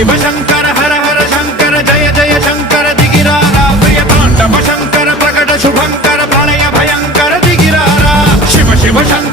शिव शंकर हर हर शंकर जय जय शंकर दिगिरारा प्रिय तांडव शंकर प्रकट शुभंकर प्रलय भयंकर दिगिरारा शिव शिव शंकर